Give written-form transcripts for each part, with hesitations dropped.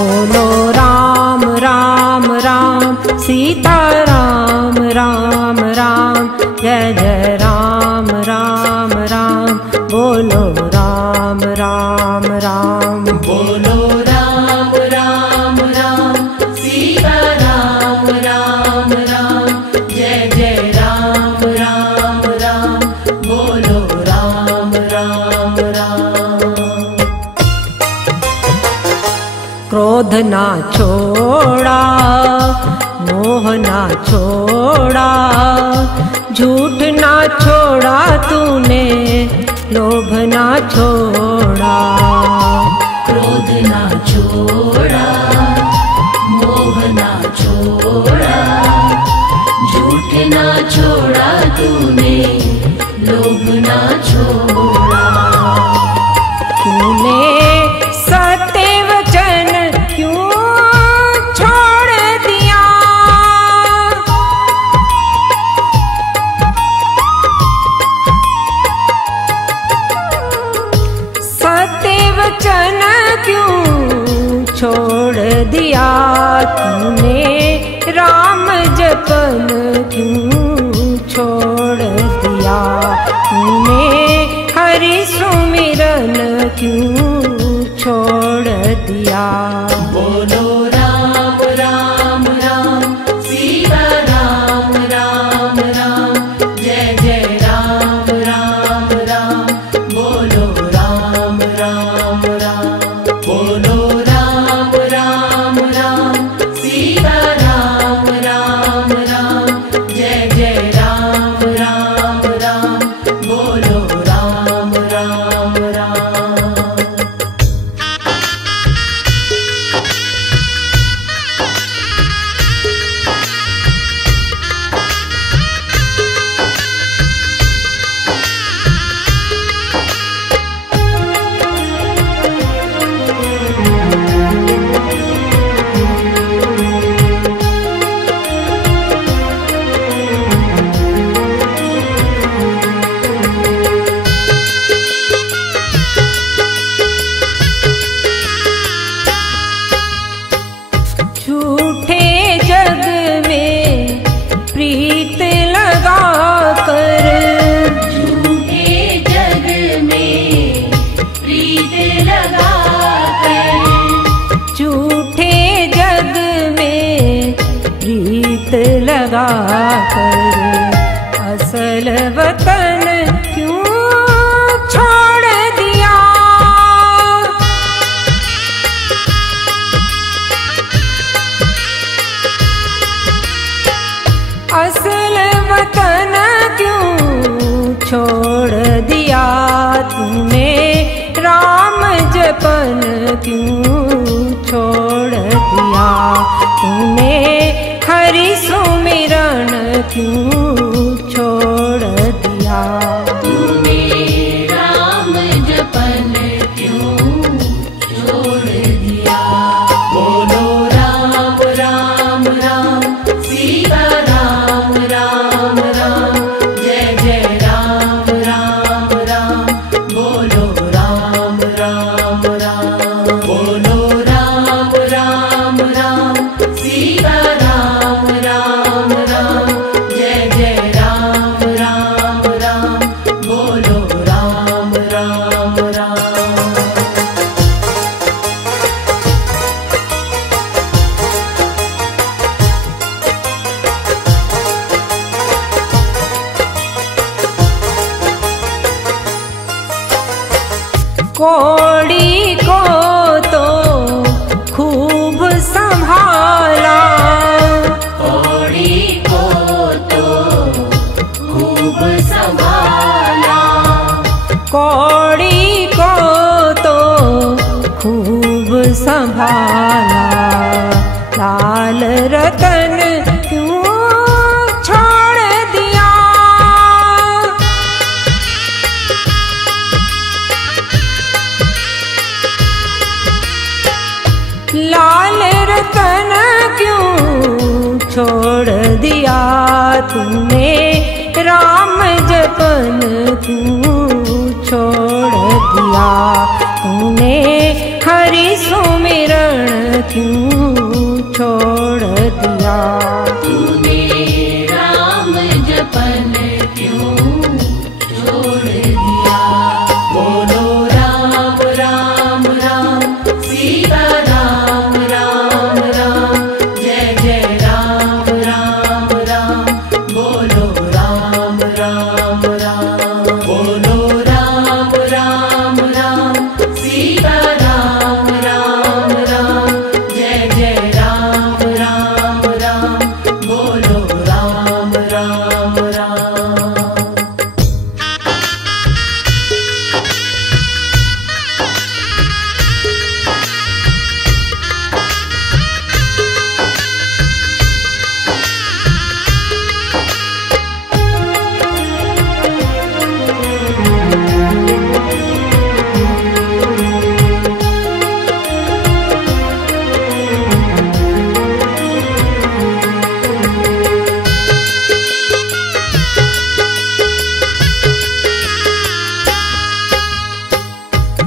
बोलो राम राम राम सीता राम राम राम, जय जय राम राम राम, बोलो राम राम राम। बोलो राम राम राम सीता राम राम राम, जय जय राम राम राम, बोलो राम राम राम। क्रोध ना छोड़ा, मोह ना छोड़ा, झूठ ना छोड़ा तूने, लोभ ना छोड़ा। क्रोध ना छोड़ा, मोह ना छोड़ा, झूठ ना छोड़ा तूने, लोभ ना छोड़ा। तूने सत्य वचन क्यों छोड़ दिया, सत्य वचन क्यों छोड़ दिया, तूने राम जपन क्यों छोड़ दिया, तूने हरि सुमिरन क्यों छोड़ दिया। बोलो राम राम राम सीता राम राम राम, जय जय राम राम राम, बोलो राम राम राम। बोलो राम राम राम सीता राम राम राम, जय जय राम राम राम, बोलो राम राम राम। झूठे जग में प्रीत लगा कर, झूठे जग में प्रीत लगा कर, झूठे जग में प्रीत लगा कर, असल वतन क्यों छोड़ दिया, असल वतन क्यों छोड़ दिया, तूने राम जपन क्यों छोड़ दिया, तूने हरि सुमिरन क्यों छोड़ दिया। तूने राम जपन क्यों छोड़ दिया। बोलो राम राम राम सीता राम राम राम, जय जय राम राम राम, बोलो राम राम राम। बोलो राम राम राम सीता राम राम राम, जय जय राम राम राम, बोलो राम राम राम। कोड़ी को तो खूब संभाला, कोड़ी को तो खूब संभाला, कोड़ी को तो खूब संभाला, लाल रतन क्यों छोड़ दिया, लाल रतन क्यों छोड़ दिया, तूने राम जपन क्यों छोड़ दिया, तूने हरि सुमिरन क्यों छोड़ दिया। तूने राम जपन क्यों छोड़ दिया। बोलो राम राम राम सीता राम राम राम जय जय राम राम राम। बोलो राम राम राम। बोलो राम राम राम सीता राम राम राम जय जय राम राम राम। बोलो राम राम राम।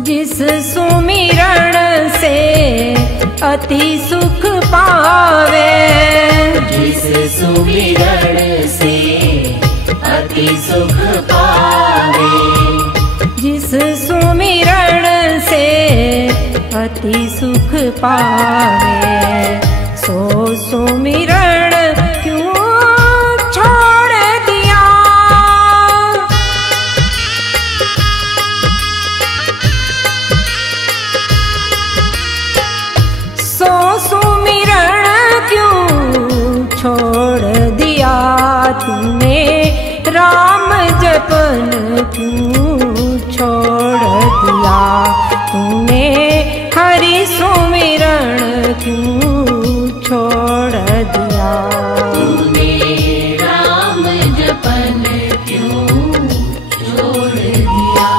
जिस सुमिरण से अति सुख पावे। जिस सुमिरण से अति सुख पावे। जिस सुमिरण से अति सुख पावे। सो सुमिरण क्यों छोड़ दिया। सो सुमिरण क्यों छोड़ दिया। तूने राम जपन क्यों छोड़ दिया। तूने हरि सुमिरण क्यों छोड़ दिया। तूने राम जपन क्यों छोड़ दिया।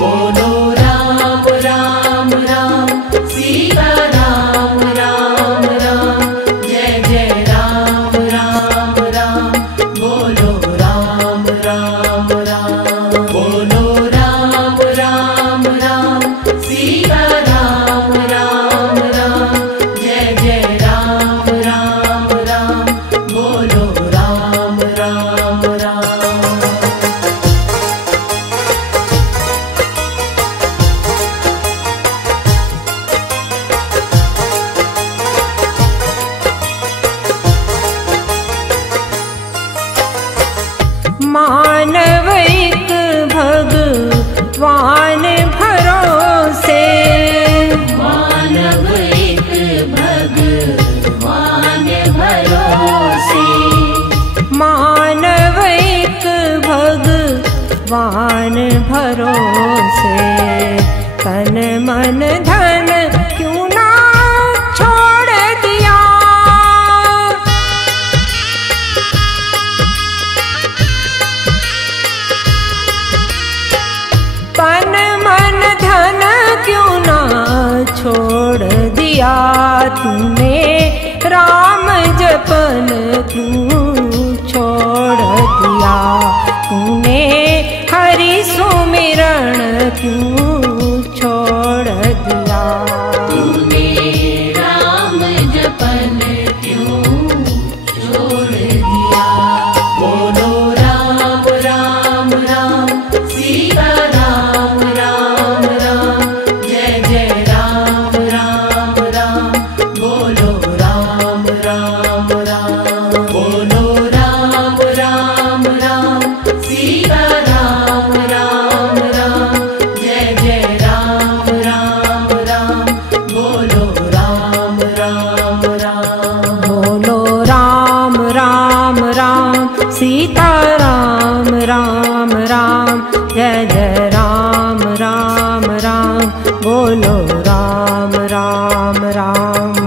बोलो राम राम राम सीता राम राम राम जय जय राम राम राम। बोलो राम राम राम। बोलो राम राम राम सीता राम राम राम जय जय राम राम राम। बोलो राम राम राम। मानव एक भगवान भरोसे। मानव एक भगवान भरोसे। मानव एक भगवान भरोसे। तन मन धन क्यों ना छोड़ दिया। तन मन धन क्यों ना छोड़ दिया। तूने राम जपन क्यों छोड़ दिया। तूने हरि सुमिरण क्यों छोड़ दिया। तूने राम जपन क्यों छोड़ दिया। बोलो राम राम राम सीता राम राम राम जय जय राम राम राम। बोलो राम राम राम। बोलो राम राम राम सीता राम राम राम जय जय राम राम राम। बोलो राम राम राम। बोलो राम राम राम सीता राम राम राम जय जय राम राम राम। बोलो राम राम राम।